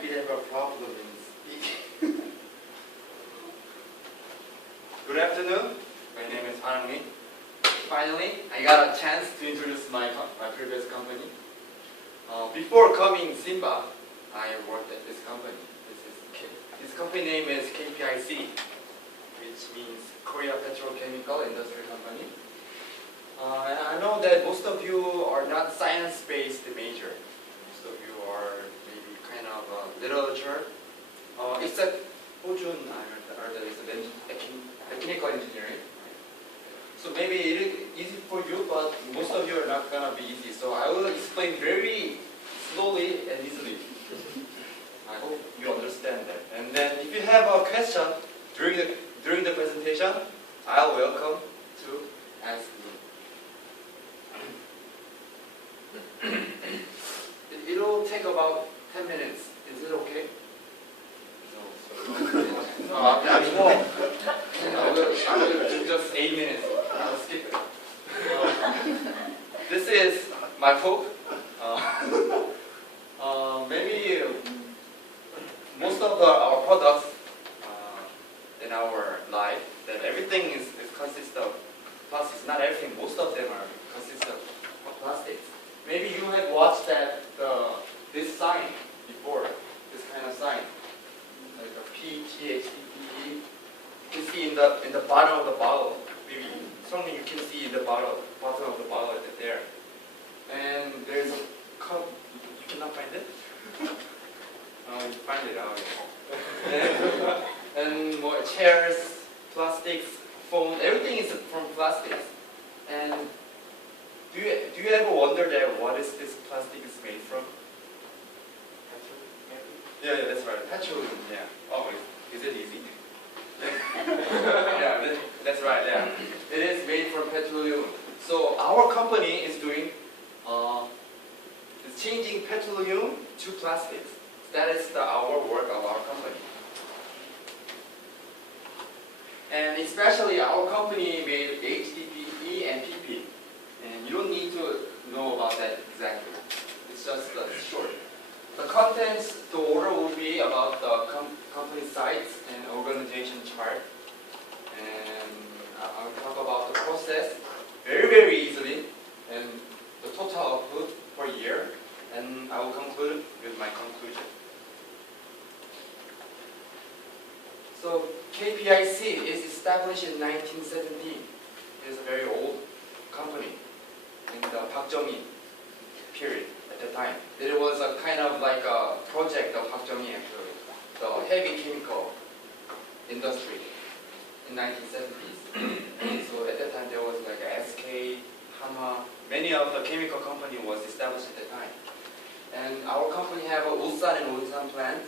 bit have a problem in speaking. Good afternoon. My name is Hwarang. Finally, I got a chance to introduce my previous company. Before coming Simba, I worked at this company. This company name is KPIC, which means Korea Petrochemical Industry Company. And I know that most of you are not science-based major. Most of you are maybe kind of literature. Except Hojun, I heard that it's technical engineering. So maybe it is easy for you, but most of you are not gonna be easy. So I will explain very slowly and easily. I hope you understand that. And then if you have a question during the presentation, I'll welcome to ask me. It'll take about 10 minutes. Is it okay? No, I will do just 8 minutes. I'll skip it. This is my book. Maybe most of our products in our life, that everything is consists of plastics. Not everything. Most of them are consist of plastics. Maybe you have watched this sign before. This kind of sign, like a PTHDPE. You can see in the bottom of the bottle. Maybe something you can see in the bottom of the bottle right there. And there's a cup. You cannot find it. You find it out. And more chairs, plastics, phone. Everything is from plastics. And do you ever wonder that what is this plastic is made from? Yeah, that's right. Petroleum. Yeah. Oh, is it easy? Yeah, that's right. Yeah, it is made from petroleum. So our company is doing is changing petroleum to plastics. That is our work of our company. And especially our company made HDPE and PP. And you don't need to know about that exactly. It's just short. The contents, the order will be about the company sites and organization chart. And I'll talk about the process very, very easily and the total output per year. And I will conclude with my conclusion. So KPIC is established in 1917. It is a very old company in the Park Jung-hee period at the time. It was a kind of like a project of Park Jung-hee actually, the heavy chemical industry in 1970s. So at that time there was like SK, Hama, many of the chemical company was established at the time. And our company have a Ulsan and Ulsan plant,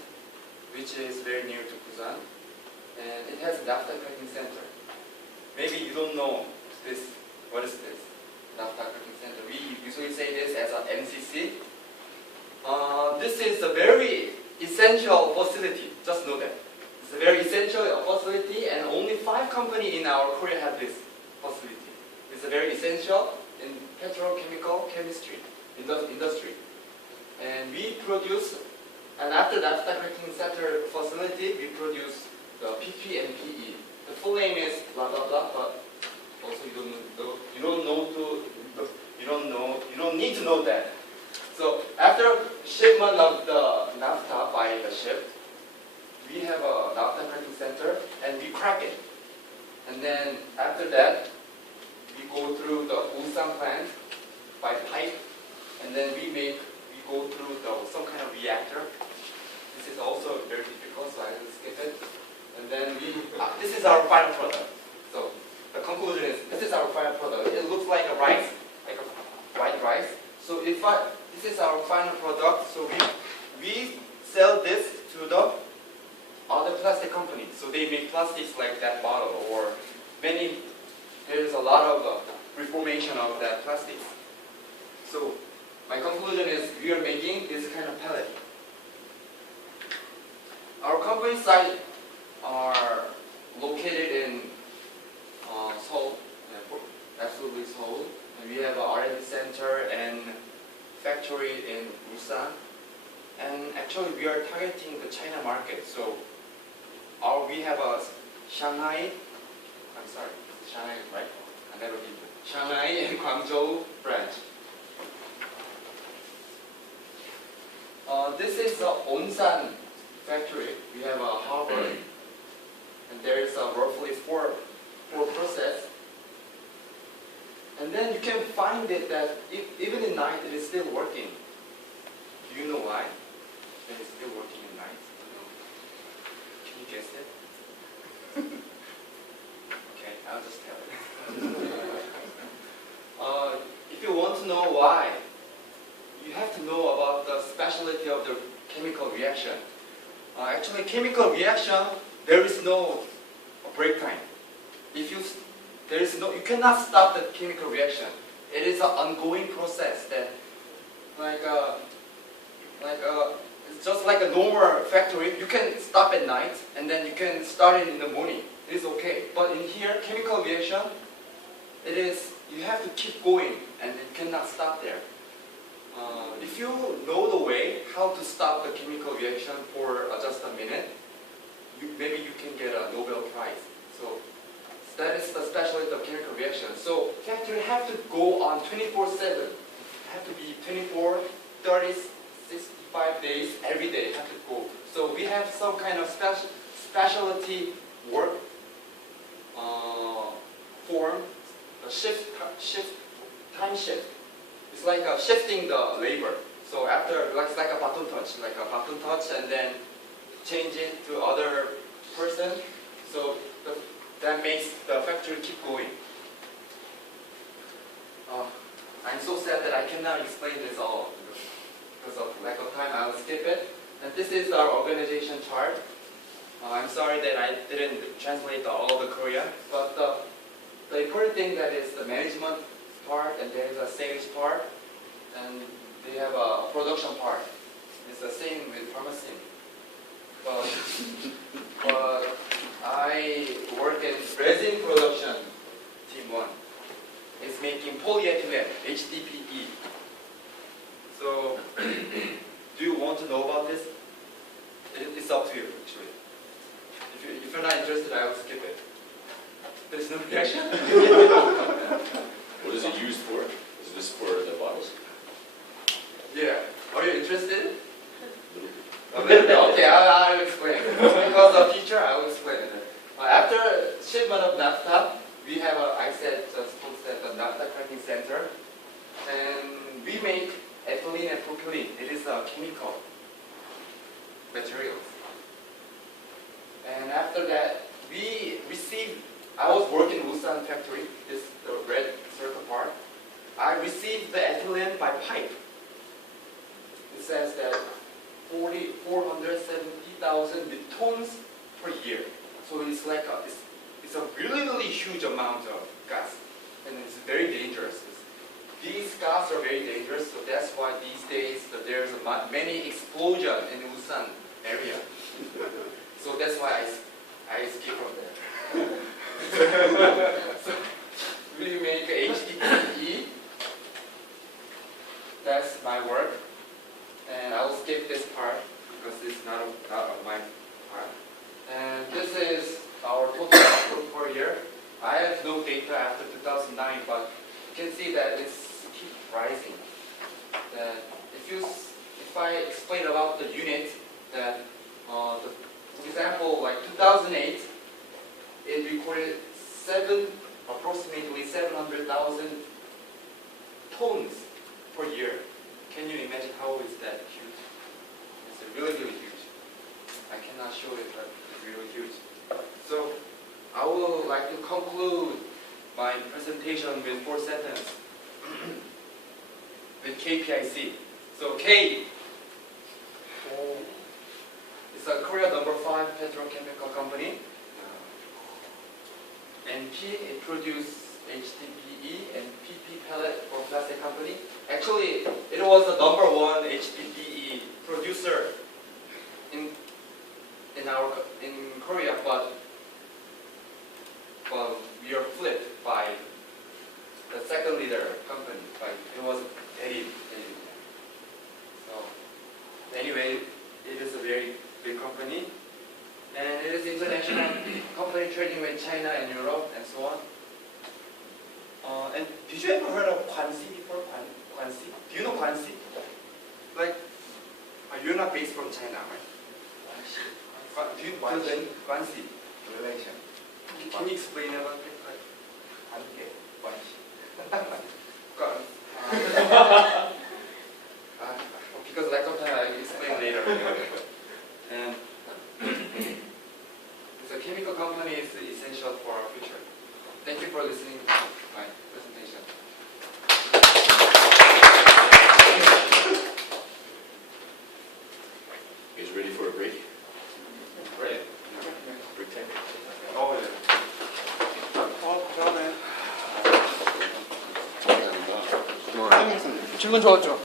which is very near to Busan. And it has a naphtha cracking center. Maybe you don't know this. What is this? Naphtha cracking center. We usually say this as an MCC. This is a very essential facility. Just know that. It's a very essential facility, and only 5 companies in our Korea have this facility. It's a very essential in petrochemical chemistry industry. And we produce, and after the naphtha cracking center facility, we produce the PP and PE. The full name is blah blah blah, but also you don't need to know that. So after shipment of the naphtha by the ship, we have a naphtha cracking center and we crack it. And then after that, we go through the Ulsan plant by pipe, and then we go through some kind of reactor. This is also very difficult, so I will skip it. And then this is our final product. So the conclusion is, this is our final product. It looks like a rice, like a white rice. So this is our final product. So we sell this to the other plastic companies. So they make plastics like that bottle, or there's a lot of reformation of that plastics. So my conclusion is, we are making this kind of pellet. Our company site are located in Seoul, absolutely Seoul. And we have an R&D center and factory in Ulsan. And actually, we are targeting the China market. So we have a Shanghai. I'm sorry, Shanghai, right? I never been to Shanghai and Guangzhou branch. This is the Onsan factory. We have a harbor, and there is roughly four process. And then you can find it that even at night it is still working. Do you know why? It is still working at night. Can you guess it? Okay, I'll just tell you. If you want to know why, you have to know about the specialty of the chemical reaction. Actually, chemical reaction, there is no break time. You cannot stop the chemical reaction. It is an ongoing process that, it's just like a normal factory. You can stop at night and then you can start it in the morning. It is okay. But in here, chemical reaction, you have to keep going and it cannot stop there. If you know the way how to stop the chemical reaction for just a minute, maybe you can get a Nobel Prize. So that is the specialty of chemical reaction. So factory have to go on 24/7. Have to be 24, 30, 65 days, every day have to go. So we have some kind of specialty work form, a time shift. It's like shifting the labor. So after, it's like a baton touch, and then change it to other person. So that makes the factory keep going. I'm so sad that I cannot explain this all. Because of lack of time, I will skip it. And this is our organization chart. I'm sorry that I didn't translate all the Korean, but the important thing that is the management part, and there is a sales part, and they have a production part. It's the same with pharmacy. But I work in resin production, team 1. It's making polyethylene, HDPE. So, do you want to know about this? It's up to you, actually. If you're not interested, I will skip it. There's no reaction? What is it used for? Is this for the bottles? Yeah. Are you interested? A little bit? Okay, I'll explain. Because of teacher, I will explain. After shipment of naphtha, we have the naphtha cracking center. And we make ethylene and propylene. It is a chemical materials. And after that, I was working in Ulsan factory, the red circle part. I received the ethylene by pipe. It says that 470,000 tons per year. So it's like it's a really, really huge amount of gas. And it's very dangerous. These gas are very dangerous, so that's why these days there's many explosions in the Ulsan area. So that's why I escaped from there. So we make HDPE. That's my work. And I will skip this part because it's not my part. And this is our total output per year. I have no data after 2009, but you can see that it's keep rising. That if I explain about the unit, that for example, like 2008, it recorded approximately 700,000 tons per year. Can you imagine how is that huge? It's really, really huge. I cannot show it, but it's really huge. So I would like to conclude my presentation with 4 sentences with KPIC. So K, it's a Korea #5 petrochemical company. And P, it produces HDPE and PP pellet for plastic company. Actually, it was the #1 HDPE producer in Korea, but we are flipped by the second leader company. Like it was Eddie. So anyway. anyway, it is a very big company, and it is international company trading with China and Europe and so on. And did you ever heard of Guanxi before? Guanxi? Do you know Guanxi? Like, you're not based from China, right? Do you know then Guanxi? relation. Can you explain about it? 관계, 관계. Because lack of time, I will explain later. And it's a chemical company is essential for our future. Thank you for listening to my presentation. Is ready for a break? Great. Break time? Oh, yeah. 질문 좋았죠?